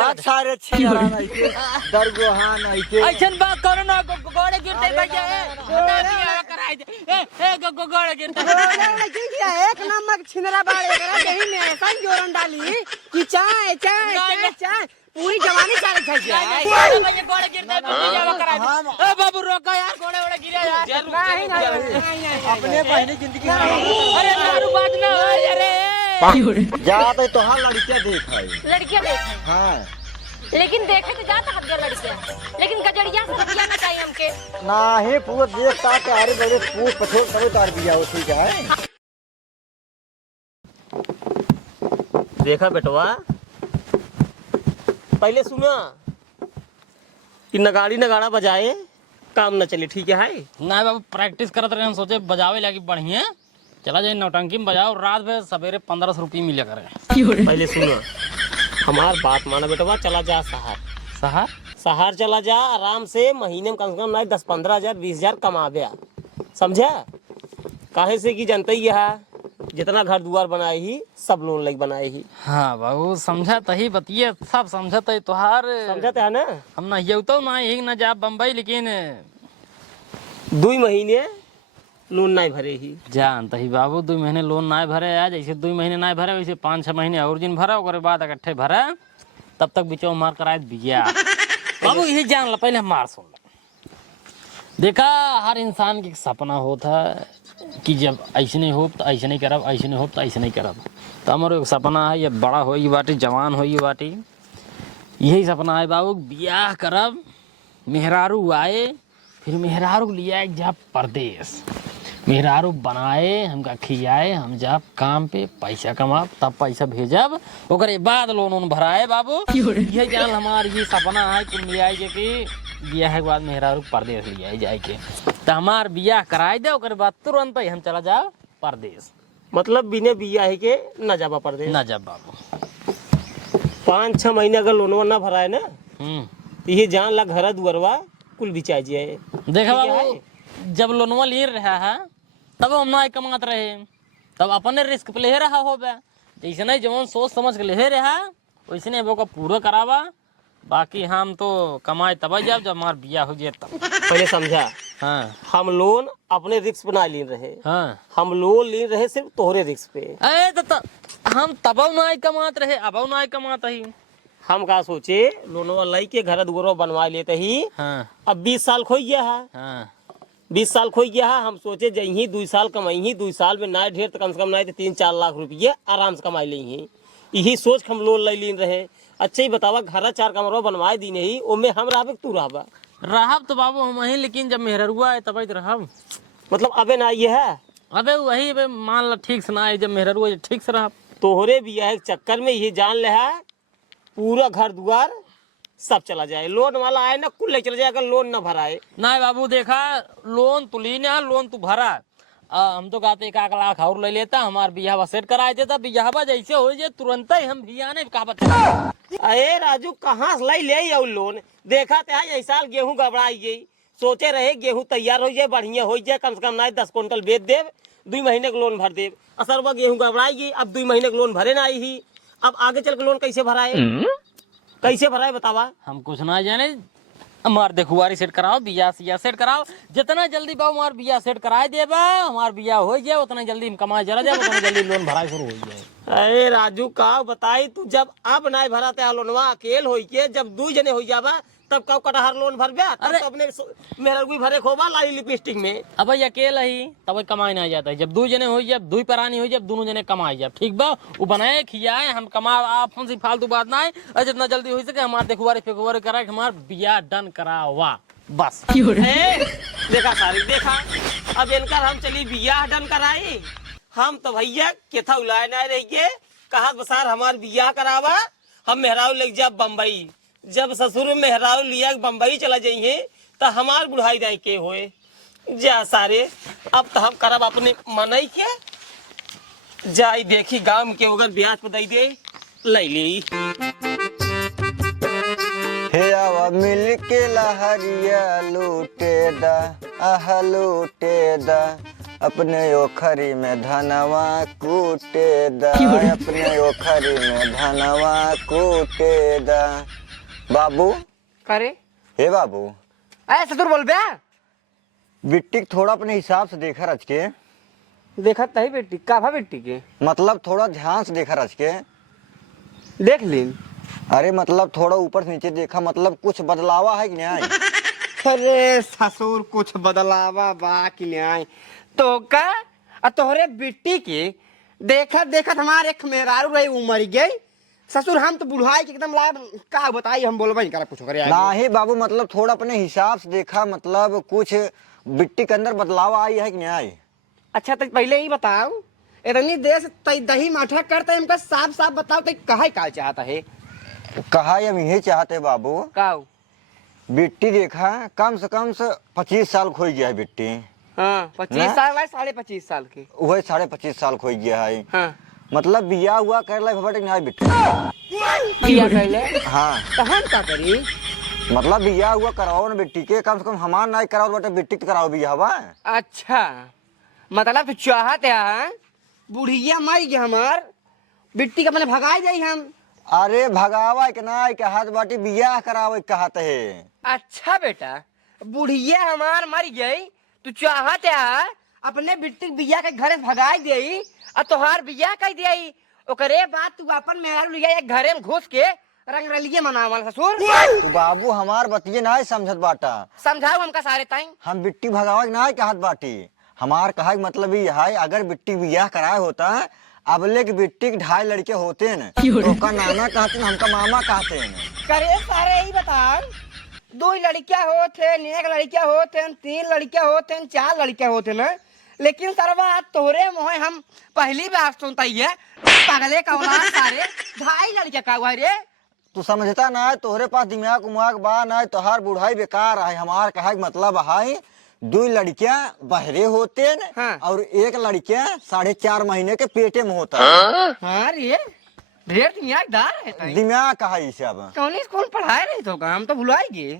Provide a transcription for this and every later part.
बात सारे छिरा नहीं के दरगो हां नहीं के ऐसन बात करो ना गोड़े गिरते भैया ए कराई दे ए गोड़े गिरते गोड़े की क्या एक नमक छिनरा बाड़े करा दही में ऐसा जोरन डाली कि चाय चाय चाय चाय पूरी जवानी सारे छल जाए भैया गोड़े गिरते भैया कराई दे ए बाबू रोका यार गोड़े गिरे यार नहीं अपने बहनी जिंदगी अरे दारू बात ना हो अरे जाते तो हां लड़कियां देख है लड़कियां देख हां लेकिन देखे तो जाता हद लड़कियां लेकिन गजड़िया से रुपया ना चाहिए हमके ना ही पूरा देखता के अरे बड़े पूछ पछोड़ करे तार दिया हो ठीक है देखा बेटवा पहले सुना कि नगाड़ा बजाए काम न चले ठीक है ना बाबू प्रैक्टिस करत रहे हम सोचे बजावे लगी बढ़िया चला जाए नौटंकी में बजाओ रात में सवेरे 1500 रुपये मिले करे पहले सुनो हमार बात माना बेटवा चला जा शहर चला जा आराम से महीने में कम से कम नहीं 10-15 हजार 20 हजार कमा गया समझा काहे से कि जानते ही है जितना घर दुआर बनाए ही सब लोन लग बनाए ही हाँ बाबू समझा तही बतिये सब समझत है तुहार समझते है ना हम ना ये तो ना यही ना जा बम्बई लेकिन 2 महीने लोन नहीं भरे ही जानते ही बाबू 2 महीने लोन ना भरे आज जैसे 2 महीने ना भरे वैसे 5-6 महीने और दिन भरा ओकरे बाद इकट्ठे भरा तब तक बिचो मार कराए बिया बाबू यही जान ला पहले मार सुन ला देखा हर इंसान के सपना होता है कि जब ऐसे नहीं हो तो ऐसे नहीं करब ऐसे नहीं हो तो ऐसे नहीं करब तो हमारे एक सपना है ये बड़ा होगी बाटी जवान होगी बाटी यही सपना है बाबू ब्याह करब मेहरारू आए फिर मेहरारू लिया जा परदेश मेहरारू बनाए हमका खियाए हम जब काम पे पैसा कमाब तब पैसा भेजब ओकरे बाद लोन भराए बाबू यही जान हमार ये सपना है कुल मिलाए कि बियाह के बाद मेहरारू परदेश लिया जाए के तो हमार बियाह कराए दे ओकरे बाद तुरंत ही हम चला जाओ परदेश मतलब बिना बियाह के न जाबा परदेश ना जब बाबू 5-6 महीने अगर लोनवा ना भराए ना तो ये जान ला घर दुआरवा कुल बिचाई जाए देखा बाबू जब लोनवा ले रहा है तब हम ना कमात रहे तब अपने रिस्क पे ले रहा हो जैसे नहीं जवन सोच समझ के ले रहा वैसे नहीं वो का पूरा करावा बाकी हम तो कमाए तब जब हमार बिया हो जाए तब पहले समझा हाँ हम लोन अपने रिस्क पे ना ले रहे हाँ हम लोन ले रहे सिर्फ तोहरे रिस्क पे हम तब ना कमात रहे अब ना कमात ही हम का सोचे लोनवा लाई के घर दुआरवा बनवा लेते ही हाँ अब 20 साल खोई गया है हाँ 20 साल खोई गया है हम सोचे जही 2 साल कमाई ही 2 साल में ना ढेर तो कम से कम नहीं तो 3-4 लाख रुपये आराम से कमाई ली ही यही सोच हम लोन ले लीन रहे अच्छा ही बतावा घर 4 कमरा बनवाए दी नहीं ओमे हम रहबे तू रहबा रहब तो बाबू हम वही लेकिन जब मेहरुआ है तब रहब मतलब अबे ना ये है अबे वही अबे मान ला ठीक से ना है जब मेहरुआ ठीक से रहब तोहरे बियाह के चक्कर में ये जान ले है पूरा घर दुआर सब चला जाए लोन वाला आए ना कुल ले चला जाए अगर लोन ना भराए ना बाबू देखा लोन तू ली ना लोन तू भरा हम तो कहते 1 लाख और ले लेता हमार बियाह सेट कराए देता बियाह जैसे हो जाए तुरंत ही हम बियाह नहीं कहावत अरे राजू कहाँ से लाई ले आओ लोन देखा ते है साल गेहूं गबड़ाई गई सोचे रहे गेहूं तैयार हो जाए बढ़िया हो जाए कम से कम ना 10 क्विंटल बेच देव 2 महीने का लोन भर देव असर वह गेहूं गबड़ाई गई अब 2 महीने का लोन भरे ना आई ही अब आगे चल के लोन कैसे भराए कैसे भराए बतावा हम कुछ ना जाने हमार देखुआरी सेट कराओ बिया सिया सेट कराओ जितना जल्दी बाबू हमार बिया सेट कराए देबा हमार बिया हो जाए उतना जल्दी हम कमाए चला जाए उतना जल्दी लोन भराए शुरू हो जाए अरे राजू का बताई तू जब अब नहीं भराते है लोनवा अकेल हो के जब 2 जने हो जाबा तब कब कटहर लोन भर गया तब तो अपने मेरा कोई भरे खोबा लाई लिपस्टिक में अब भाई अकेला ही तब कमाई ना जाता है जब 2 जने हो जब 2 परानी हो जब दोनों जने कमाई जब ठीक बा वो बनाए खियाए हम कमा आप से फालतू बात ना है और जितना जल्दी हो सके हमारे देखुआरे फेकुआरे करा हमार बिया डन करावा बस देखा सारी देखा अब इनकर हम चली बियाह डन कराई हम तो भैया केथा उलाए ना रहिए कहा बसार हमार बियाह करावा हम मेहराऊ लग जा बम्बई जब ससुर मेहराऊ लिया बम्बई चला जाइए तो हमार बुढ़ाई दाई के होए जा सारे अब तो हम करब अपने मनई के जाई देखी गांव के अगर ब्याज पे दई दे ले ली हे आवा मिल के लहरिया लूटे दा आह लूटे दा अपने ओखरी में धनवा कूटे दा, अपने ओखरी में धनवा कूटे दा। बाबू करे हे बाबू, अरे ससुर बोल बे। बिट्टी थोड़ा अपने हिसाब से देखा रच के, देखा तही बेटी का भा बेटी के मतलब थोड़ा ध्यान से देखा रच के। देख ली। अरे मतलब थोड़ा ऊपर से नीचे देखा, मतलब कुछ बदलावा है कि नहीं? अरे ससुर कुछ बदलावा बा कि नहीं तो का तोहरे बेटी के देखत देखत हमारे एक मेहरारू रही उमर गई। ससुर हम तो बुढ़ाई के एकदम लाभ का बताई, हम बोलबे नहीं करा कुछ करे नहीं बाबू, मतलब थोड़ा अपने हिसाब से देखा, मतलब कुछ बिट्टी के अंदर बदलाव आई है कि नहीं आई? अच्छा तो पहले ही बताओ, इतनी देर से दही माठा करता है, हमका साफ साफ बताओ तो कहा का चाहता है? कहा हम यही चाहते बाबू, काऊ बिट्टी देखा कम से 25 साल खोई गया है बिट्टी। हाँ 25 साल है, 25.5 साल के वही 25.5 साल खोई गया है। हाँ मतलब बिया हुआ कर ला भबट नहीं बिट्टी। बिया कैले हाँ तो हम का करी? मतलब बिया हुआ कराओ ना बिट्टी के, कम से कम हमार नहीं कराओ बेटा, बिट्टी के कराओ बिया हुआ। अच्छा मतलब तू चाहते है बुढ़िया मर गया हमार बिट्टी का मैंने भगाई जाई हम। अरे भगावा के ना के हाथ बाटी बिया करावे कहत है। अच्छा बेटा बुढ़िया हमार मर गई, तू चाहते है अपने बिट्टी बिया के घरे भगाई दे और तोहार बिया कह दिया, ओकरे बाद तू अपन मेहर लिया एक घरे में घुस के रंग रलिये मनावल। ससुर तो बाबू हमार बतिये नहीं समझत बाटा, समझाओ हमका सारे ताई। हम बिट्टी भगावा के ना कहत बाटी, हमार कहा के मतलब ये है अगर बिट्टी बियाह कराए होता अबले की बिट्टी के 2.5 लड़के होते न तो का नाना कहते न, हमका मामा कहते न। करे सारे ही बता, 2 लड़कियां होते, 1 लड़कियां होते, 3 लड़कियां होते, 4 लड़कियां होते न, लेकिन सरवा तोरे मोहे हम पहली बार सुनता ही है पगले का औलाद सारे 2.5 लड़कियां का हुआ रे। तू समझता ना, तोहरे पास दिमाग उमाग बा ना, तोहार बुढ़ाई बेकार है। हमार कहा के मतलब है 2 लड़कियां बहरे होते न हाँ। और 1 लड़कियां 4.5 महीने के पेटे में होता। हाँ रे ढेर दिमागदार है ताई। दिमाग कहा ये सब कौन स्कूल पढ़ाए रही तो हम तो भुलाएंगे।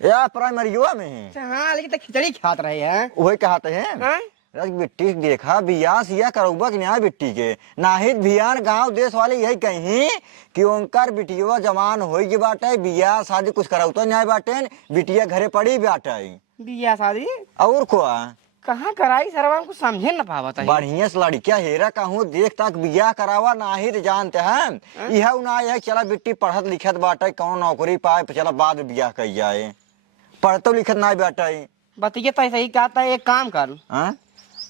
या प्राइमरियो में है। हाँ लेकिन तो खिचड़ी खात रहे हैं। वही कहते हैं हाँ? बिट्टी देखा बियाह सिया करोबा कि नहीं बिट्टी के नाहित भियान गांव देश वाले यही कहीं कि उनकर बिटिया जवान हो गई बाटे, बियाह शादी कुछ कराउता नहीं बाटे, बिटिया घरे पड़ी बाटे। बिया शादी और को कहाँ कराई सरवा को समझे न पावत है। बढ़िया से लड़किया हेरा कहूँ देख तक बियाह करावा नाहित जानते हैं यह ना यह चला बिट्टी पढ़त लिखत बाटे, कौन नौकरी पाए चला बाद में बियाह कर जाए, पढ़तो लिखत नहीं बाटे। बताइए तो सही कहता है, एक काम कर हाँ?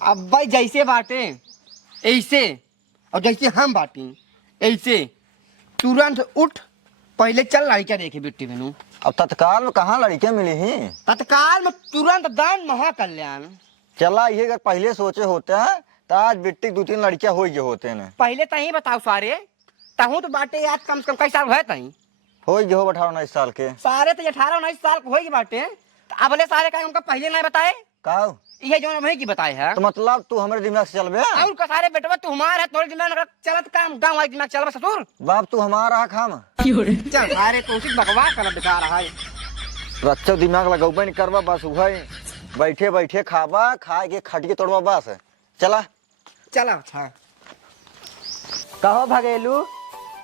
अब भाई जैसे बाटे ऐसे और जैसे हम बाटी ऐसे तुरंत उठ पहले चल लड़किया देखे बेटी बहनू। अब तत्काल में कहाँ लड़कियां मिली ही? तत्काल में तुरंत दान महाकल्याण। चला ये अगर पहले सोचे होते हैं तो आज बिट्टी 2-3 लड़कियां हो गए होते न। पहले तही बताओ सारे तहू तो बाटे आज कम से कम कई साल है तही हो गए हो 18-19 साल के सारे तो 18-19 साल के हो बाटे, तो अबले सारे का हमका पहले नहीं बताए का ये जो वही की बताए है। तो मतलब तू हमारे दिमाग से चलबे? और का सारे बेटवा तू हमार है, तोरे दिमाग में चलत काम गांव वाले दिमाग चलबे ससुर। बाप तू हमारा खाम चल सारे कोशिश बकवास कर बेकार है। रच्चा दिमाग लगाऊबे नहीं करवा, बस वही बैठे बैठे खाबा, खाए के खट के तोड़वा बस। चला चला अच्छा कहो भगेलू,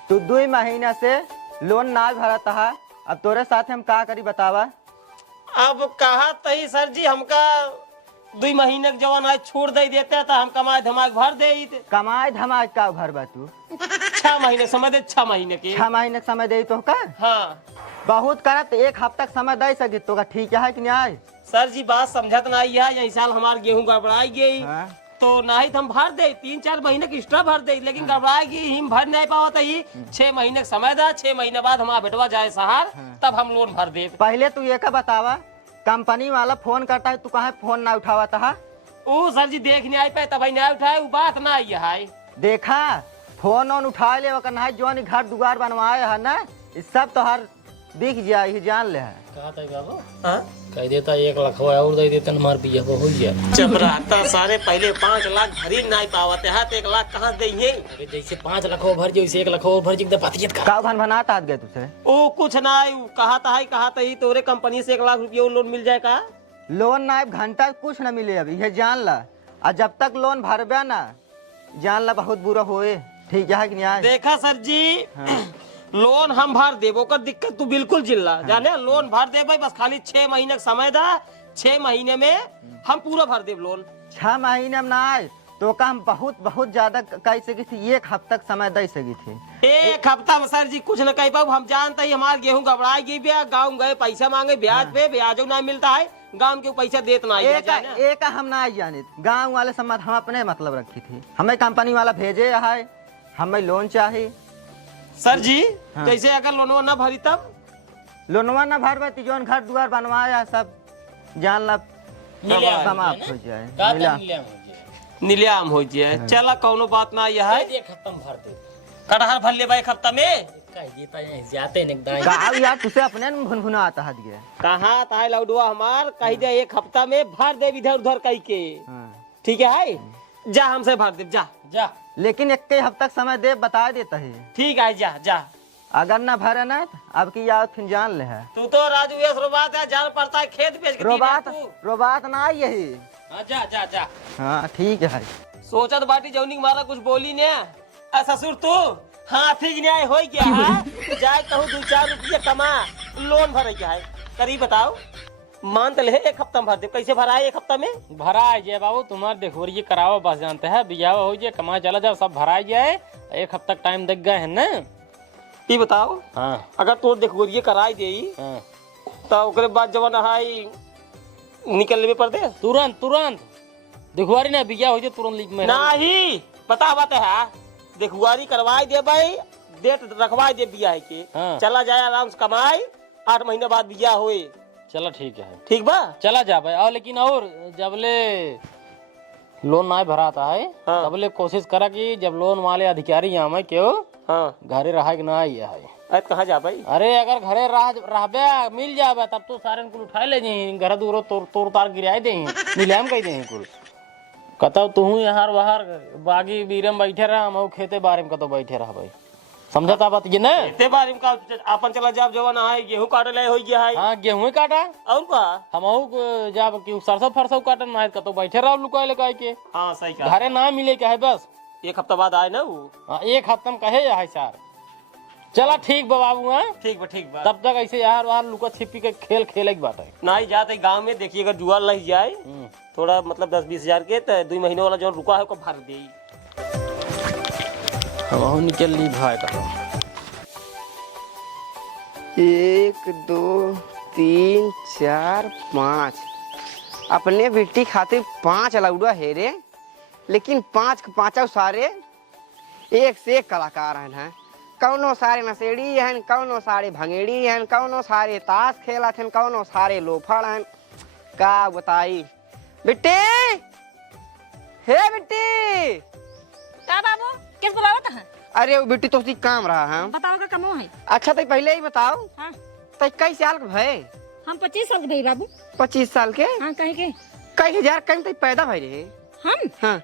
तू 2 महीना से लोन ना भरत है, अब तोरे साथ हम का करी बतावा? अब कहा तही सर जी हमका 2 महीने के जवान आज छोड़ दे देते तो हम कमाए धमाक भर दे। कमाए धमाए का भरबा तू? 6 महीने समय दे, 6 महीने के। 6 महीने समय दे तो का हाँ बहुत करत 1 हफ्ता समय दे सके तो का ठीक है कि नहीं? सर जी बात समझत ना है, यही साल हमार गेहूं गड़बड़ाई गई हाँ? तो नहीं हम भर दे 3-4 महीने की एक्स्ट्रा भर दे, लेकिन गड़बड़ाएगी हम भर नहीं पावत ही। 6 महीने का समय दा, 6 महीने बाद हमारा बेटवा जाए शहर तब हम लोन भर दे। पहले तू ये का बतावा, कंपनी वाला फोन करता है तू कहाँ फोन ना उठावा था? ओ सर जी देख नहीं आई पाए तब नहीं उठाए, वो बात ना आई है। देखा फोन ऑन उठा ले वकर जो घर दुआर बनवाए है ना, इस सब तो हर दिख जाए जान ले है। कहा था बाबू हाँ? कह देता 1 लाख और दे देते हमार बिया हो गया। चपराता सारे पहले 5 लाख भरी नहीं पावत है, 1 लाख कहाँ देंगे? जैसे 5 लाख भर जो 1 लाख भर जी बातियत का का भनभनाता हाथ गए तुझसे? ओ कुछ ना कहा था ही तोरे कंपनी से 1 लाख रुपया लोन मिल जाए का? लोन ना घंटा कुछ न मिले अभी ये जान ला, और जब तक लोन भरबे ना जान ला बहुत बुरा होए। ठीक है कि नहीं? देखा सर जी, लोन हम भर देबो का दिक्कत तू बिल्कुल जिल्ला जाने, लोन भर दे भाई, बस खाली 6 महीने का समय दा, 6 महीने में हम पूरा भर देब लोन। 6 महीने में ना आए तो का हम बहुत बहुत ज्यादा कह सकी थी, 1 हफ्ता तक समय दे सकी थी। 1 हफ्ता में सर जी कुछ न कह पाऊ, हम जानते ही हमारे गेहूं घबराई गई बिया, गाँव गए पैसा मांगे ब्याज पे, ब्याजो ना मिलता है, गाँव के पैसा देत ना है। एक हम ना जाने, गाँव वाले सम्मत हम अपने मतलब रखी थी, हमें कंपनी वाला भेजे है, हमें लोन चाहिए। सर जी जैसे अगर लोनवा ना भरी तब लोनवा ना भरबे तो जोन घर दुआर बनवाया सब जान ला समाप्त हो जाए, नीलाम हो जाए। चला कौनो बात ना, यह है 1 हफ्ता में भर दे। कटहर भर ले भाई 1 हफ्ता में। कह देता है जाते नहीं दाई। गाँव यार तुझे अपने भुनभुना आता है दिए। कहाँ ताए लौडुआ हमार कह दे 1 हफ्ता में भर दे इधर उधर कह के। ठीक है जा, हमसे भर दे जा जा। लेकिन 1 हफ्ता समय दे बता देता है। ठीक है जा जा। अगर ना भरे ना अब की याद फिर जान ले है। तू तो राजू ये रोबात है, जान पड़ता है खेत बेच के रोबात ना आई यही। हाँ जा जा जा। हाँ ठीक है। सोचत बाटी जौनी मारा कुछ बोली ने ससुर तू हाँ ठीक न्याय हो गया है, जाए कहूँ 2-4 रुपये कमा लोन भरे क्या है करी बताओ। मान तो ले 1 हफ्ता में भर दे, कैसे भरा है 1 हफ्ता में? भरा जाए बाबू, तुम्हारे देखोरिए कराओ बस, जानते हैं बियाह हो जाए, कमा चला जाओ, सब भरा जाए। 1 हफ्ता टाइम देख गए है ना। ये बताओ हाँ अगर तो देखोरिए कराई दे हाँ तो ओकरे बाद जवन हाई निकलने पर दे तुरंत तुरंत देखुआरी ना बिया हो जाए तुरंत लीक में नहीं पता बात है, देखुआरी करवाई दे भाई, डेट रखवाई दे बिया के। हाँ। चला जाए आराम से कमाई, 8 महीने बाद बिया होए। चलो ठीक है, ठीक बा चला जा भाई। और लेकिन और जबले लोन ना भराता है हाँ। तबले कोशिश करा कि जब लोन वाले अधिकारी आवे क्यों हाँ घरे रहा कि ना आइए है। अरे कहाँ जा भाई? अरे अगर घरे रहबे मिल जाबे तब तो सारे कुल उठाए ले जाई, घर दूर तोड़ तार गिराए दे नीलाम कह दे कुल। कतौ तू यहाँ बाहर बागी बीरम बैठे रहा, हम खेते बारे में कतो बैठे रहा भाई, समझता बात ये ना? खेते बारे में का अपन चला जाब जवन है, गेहूं काटे ले हो गया है। हाँ गेहूं काटा और का हम जब कि सरसों फरसों काटन ना कतो बैठे रहो लुकाए लुकाए के। हाँ सही कहा। घरे ना मिले क्या है बस 1 हफ्ता बाद आए ना वो। हाँ 1 हफ्ता में कहे है सर। चला ठीक बा बाबू। हाँ ठीक बा तब तक ऐसे यार वहाँ लुका छिपी के खेल खेले की बात है। नहीं जाते गांव में देखिए अगर जुआ लग जाए थोड़ा मतलब 10-20 हजार के तो 2 महीने वाला जो रुका है उसको भर दे। हम निकल ली भाई का 1 2 3 4 5 अपने बेटी खातिर 5 लौड़ा है रे, लेकिन 5 के 5 सारे एक से एक कलाकार हैं। कौनो सारे नशेड़ी हैं, कौनो सारे भंगेड़ी हैं, कौनो सारे ताश खेलत हैं, कौनो सारे लोफड़ हैं। का बताई बिट्टी, हे बिट्टी। का बाबू किस बुलावत है? अरे वो बिट्टी तो उसी काम रहा है। बताओ का कमो है? अच्छा तो पहले ही बताओ हाँ तो कई साल के भय? हम 25 साल के भाई बाबू। 25 साल के? हाँ कहे के कई हजार कहीं तक पैदा भय रहे हम? हाँ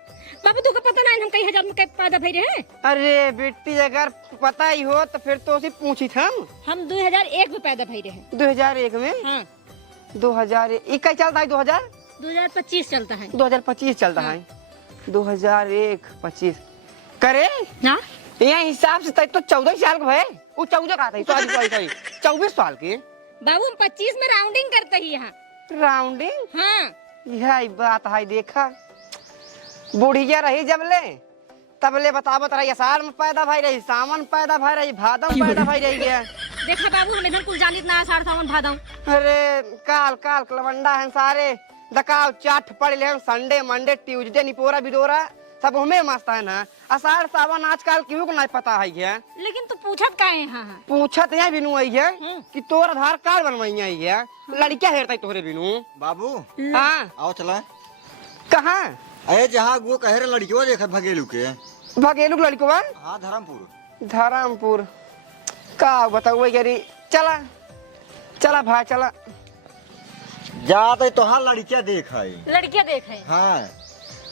बाबू तुमको पता नहीं हम कई हजार में कई पैदा भई रहे? अरे बेटी अगर पता ही हो तो फिर तो उसे पूछी था। हम 2001 में पैदा भई रहे। 2001 में? हाँ 2001 कई चलता है? 2025 चलता है। 2025 चलता है। 2001-25 करे ना यहाँ हिसाब से तो 14 साल का है। वो 14 का था, सॉरी 24 साल के। बाबू हम 25 में राउंडिंग करते ही यहाँ। राउंडिंग? हाँ यह बात है। देखा बुढ़िया रही जब ले तब ले बतावत रही, अषाढ़ में पैदा भाई रही, सावन पैदा भाई रही, भादव में पैदा भाई रही गया। देखा बाबू हम इधर कुल जानित ना 7 भादव। अरे काल काल कलवंडा हैं सारे, दकाव चाट पड़ ले हैं, संडे मंडे ट्यूसडे निपोरा बिडोरा सब हमें मस्त है ना। अषाढ़ सावन आजकल क्यों को नहीं पता है क्या? लेकिन तू पूछत काहे है? हाँ पूछत यहाँ बिनु आई है कि तोर आधार कार्ड बनवाई आई है, लड़किया हेरता तोहरे बिनु। बाबू हाँ आओ चला। कहाँ? अरे जहाँ वो कह रहे लड़कियों देखा भगेलू के भगेलू लड़कवा? हाँ धर्मपुर। धर्मपुर का बताओ यारी। चला चला भाई चला। जाते तो हाँ लड़कियाँ देख है। लड़कियां देखे हाँ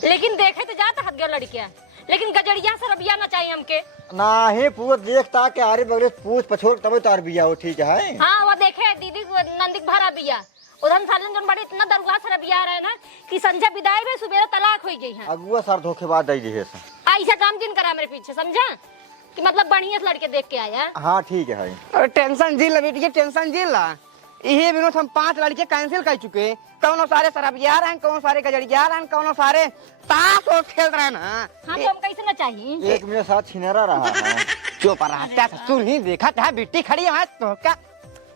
लेकिन देखे तो जाता हद गया लड़कियां, लेकिन गजड़िया से रबिया ना चाहिए हमके। ना ही पूरा देखता के आरे बगले पूछ पछोड़ तब तार बिया हो। ठीक है हाँ वो देखे दीदी नंदिक भरा बिया उधर सालन जोन बड़ी इतना दरुआ से बिया रहे ना कि संजय विदाई में सुबह तलाक हो गई है। अगुआ सर धोखेबाज दई रही है। ऐसा काम किन करा मेरे पीछे, समझा कि मतलब बढ़िया से लड़के देख के आया। हाँ ठीक है भाई। और टेंशन झेल बेटी, टेंशन झेल ला। यही विनोद हम 5 लड़के कैंसिल कर चुके। कौनो सारे शराबियार हैं, कौनो सारे गजड़ियार हैं, कौनो सारे ताश और खेल रहे हैं ना। हाँ तो हम कैसे ना चाहिए। एक मेरे साथ छिनेरा रहा है। चुप रहा, तू नहीं देखा था बेटी खड़ी है तो क्या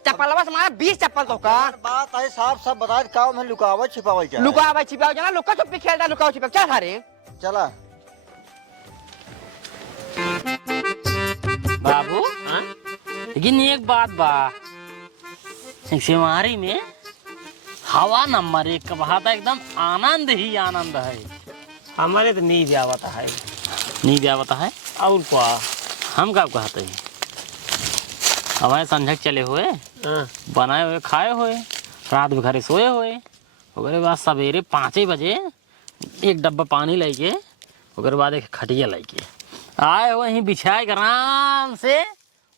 चप्पलवा से मारा 20 चप्पल तो का बात है साहब सब बता का मैं लुकावा छिपावा क्या लुकावा छिपाओ जाना, लुका छुपी खेलता, लुकाओ छिपा क्या थारे। चला बाबू लेकिन एक बात बा, सिमारी में हवा नंबर 1 का बहाता, एकदम आनंद ही आनंद है। हमारे तो नींद आवता है। नींद आवता है और क्या? हम का कहते हैं हमारे संझक चले हुए, बनाए हुए खाए हुए, रात भर सोए हुए, ओकरे बाद सवेरे 5 बजे एक डब्बा पानी लेके, ओकरे बाद एक खटिया लेके आए हुए ही बिछाए के आराम से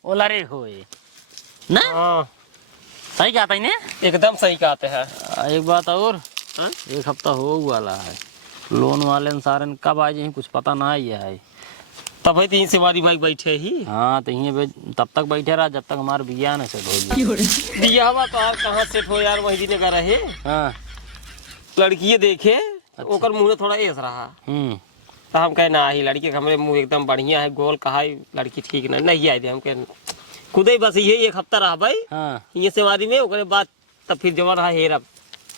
ओलरे हुए ना। हाँ सही कहता है ने? एकदम सही कहते हैं। एक बात और, एक हफ्ता हो वाला है, लोन वाले सारे कब आ जाए कुछ पता ना ही है। तब 3 सवारी भाई बैठे ही। हाँ तो यहीं तब तक बैठे रहा जब तक हमारा बिया न सेट हो जाए। बिया हुआ तो यार कहाँ सेट हो यार, वही दिन का रहे। हाँ लड़की देखे ओकर मुँह थोड़ा ऐस रहा, तो हम कहे ना ही लड़की हमारे मुँह एकदम बढ़िया है, गोल कहा लड़की ठीक नहीं आए थे। हम कहे खुद ही बस यही 1 हफ्ता रहा भाई। हाँ ये सवारी में, ओकरे बाद तब फिर जमा रहा हेरा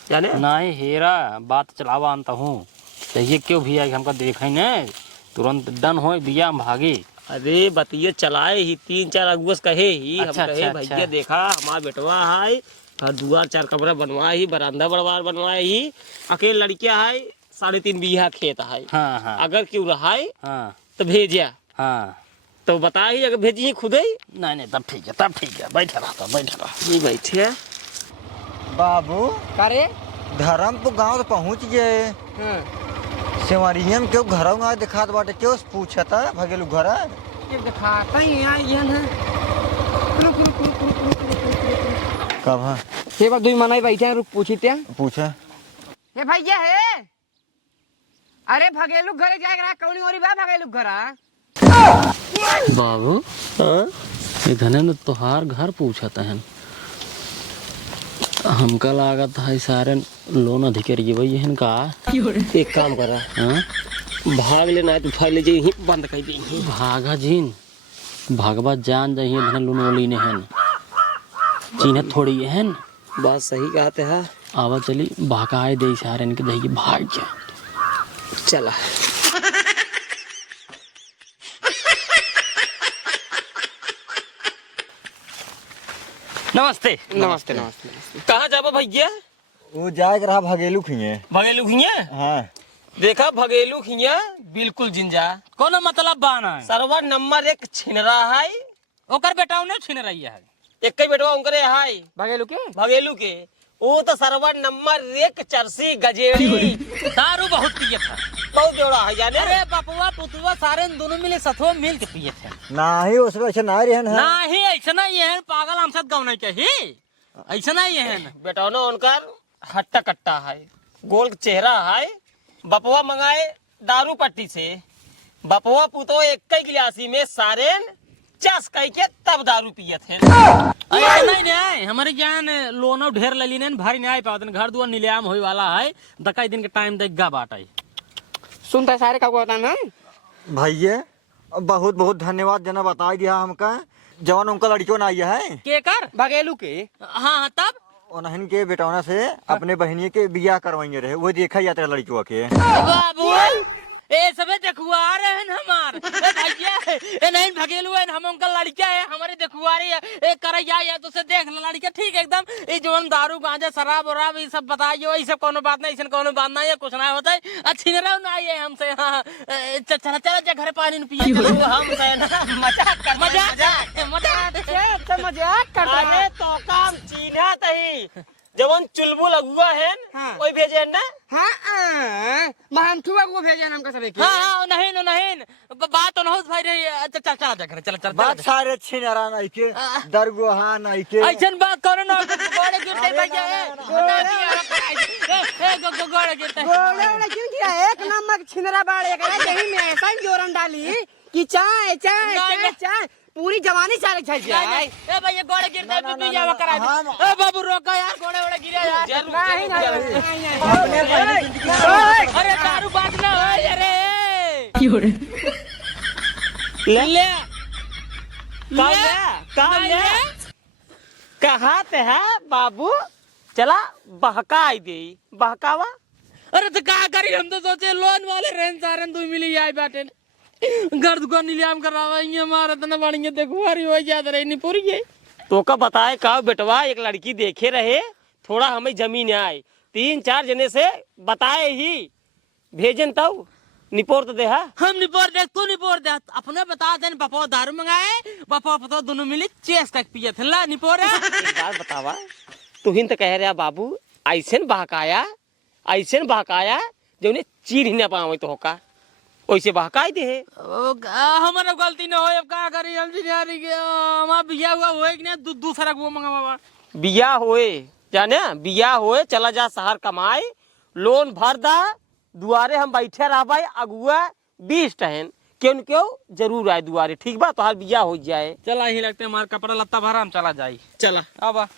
जाने नहीं हेरा बात चलावा आनता हूँ चाहिए क्यों भैया कि हमका देखे न तुरंत डन हो बिया हम भागी। अरे बतिये चलाए ही 3-4 अगुस कहे ही। अच्छा, हम कहे अच्छा, भैया अच्छा। देखा हमारा बेटवा है, घर दुआर 4 कमरा बनवाए ही, बरामदा बड़वार बनवाए ही, अकेले लड़किया है, 3.5 बीघा खेत है। हाँ हाँ अगर क्यों रहा है हाँ तो भेजा, हाँ तो बता ही अगर भेजी खुद ही। नहीं तब ठीक है, तब ठीक है, बैठा रहा जी बैठे। बाबू करे धर्मपुर गांव तो पहुंच गए। सेवरियम क्यों घर दिखात बाटे, क्यों पूछता भगेलू घर दिखाता ही है ना। कब है ये बात 2 मनाई बैठे हैं, रुक पूछी त्या पूछे ये भैया है। अरे भगेलू घरे जाएगा कौनी और बा भगेलू घरा। बाबू इधर न तोहार घर पूछा है, हमका लागत है सारे लोन अधिकारी वही है का। एक काम करा, हाँ भाग लेना है तो फाइल ले जाइए, बंद कर दी। भागा जिन भागवा जान जाइए धन लोन वाली ने है चिन्ह थोड़ी है। बात सही कहते हैं। आवा चली भागाए दे सारे इनके दही भाग जा चला। नमस्ते नमस्ते नमस्ते। कहाँ जाबा भैया? वो जाएगा रहा भगेलू खिए। भगेलू खिया हाँ देखा, भगेलू खिया बिल्कुल जिंजा। कोनो मतलब बाना सरवा नंबर 1 छिन रहा है। ओकर बेटा ने छीन रही है। एक ही बेटवा उनकरे है भगेलू के भगेलू के। वो तो सरवा नंबर 1 चरसी गजेड़ी दारू बहुत पिए था। बहुत जोड़ा है जाने। अरे बापुआ पुतुआ सारे दोनों मिले सथो मिल के पिए थे। ना ही उसमें अच्छा ना रहन है। ना ही ऐसा नहीं है पागल हम साथ गाँव नहीं चाहिए, ऐसा नहीं है। बेटा ना उनकर हट्टा कट्टा है, गोल चेहरा है। बपवा मंगाए दारू पट्टी से, बपवा पुतो 1 गिलासी में सारे चस कह के तब दारू पिए थे। नहीं नहीं हमारे जान लोनो ढेर ले लीने भारी नहीं आए पाते, घर दुआर नीलाम होई वाला है, 2 दिन के टाइम देख गा बाटे। सुनता सारे का होता ना भैया बहुत बहुत धन्यवाद जना बता दिया हमका। जवान उनका लड़कियों ना आया है के कर भगेलू के। हाँ तब उन्हन के बेटौना से अपने बहनी के बियाह करवाएंगे रहे, वो देखा जाता है लड़कियों के। बाबू ए सबे देखुआ रहे हैं हमार ए भैया ए नहीं भगेलू है हम उनका लड़का है हमारे देखुआरी है ए करैया या तो से देख ल लड़का ठीक एकदम। ए जवन दारू गांजा शराब वराब ये सब बताइयो, ये सब कोनो बात नहीं, इसन कोनो बात नहीं है, कुछ ना होता है। अच्छी न रहो ना ये हमसे। हां चल चल जा घर पानी न पिए हम से ना मजाक कर मजाक मजाक करता अरे तो काम चीना तही जवन चुलबुल अगुआ है हाँ। कोई भेजे ना। हाँ महंथुआ को भेजा नाम का सब एक हाँ हाँ नहीं बात तो नहीं भाई रही चल चल जा चल चल बात सारे छिनरा नहीं के दरगोहा नहीं के ऐसन बात करो ना गोड़े गिरते भैया गोड़े गिरते गोले वाला क्यों किया एक नंबर छिनरा बाड़ एक है दही में ऐसा ही जोरन डाली कि चाय चाय चाय चाय पूरी जवानी चाय छाई जाए। ए भैया गोड़े गिरते तू जावा करा दे। ए बाबू रोका यार गोड़े वड़े गिरे यार नहीं अरे दारू बात ना हो अरे ले कहा ते है बाबू चला बहकाई दे बहकावा। अरे तो क्या करी हम तो सोचे लोन वाले रेन सारन तू मिली आई बाटे घर दुकान नीलाम करावा ये मारा तो न बनिए देखो हरी हो जात रही नहीं पूरी है तो का बताए का बेटवा एक लड़की देखे रहे थोड़ा हमें जमीन आए 3-4 जने से बताए ही भेजन तब निपोर तो दे हा। हम निपोर देख तू निपोर दे अपने बता दे पपो दारू मंगाए पपो पतो दोनों मिली चेस तक पिए थे ला निपोर एक बात बतावा तू हिंद कह रहा बाबू ऐसन बहकाया जो उन्हें चीर ही ना पावे तो होका वैसे बहकाई दे हमारा गलती ना हो अब क्या करी हम जिन्यारी के हमारा बिया हुआ होए कि नहीं दूसरा को मंगावा बिया होए जाने बिया होए चला जा शहर कमाए लोन भर दा दुआरे हम बैठे रह भाई अगुआ 20 टहन क्यों जरूर आए दुआरे ठीक बा तो हर बिया हो जाए। चला ही लगते हमारा कपड़ा लत्ता भरा हम चला जाए चला अब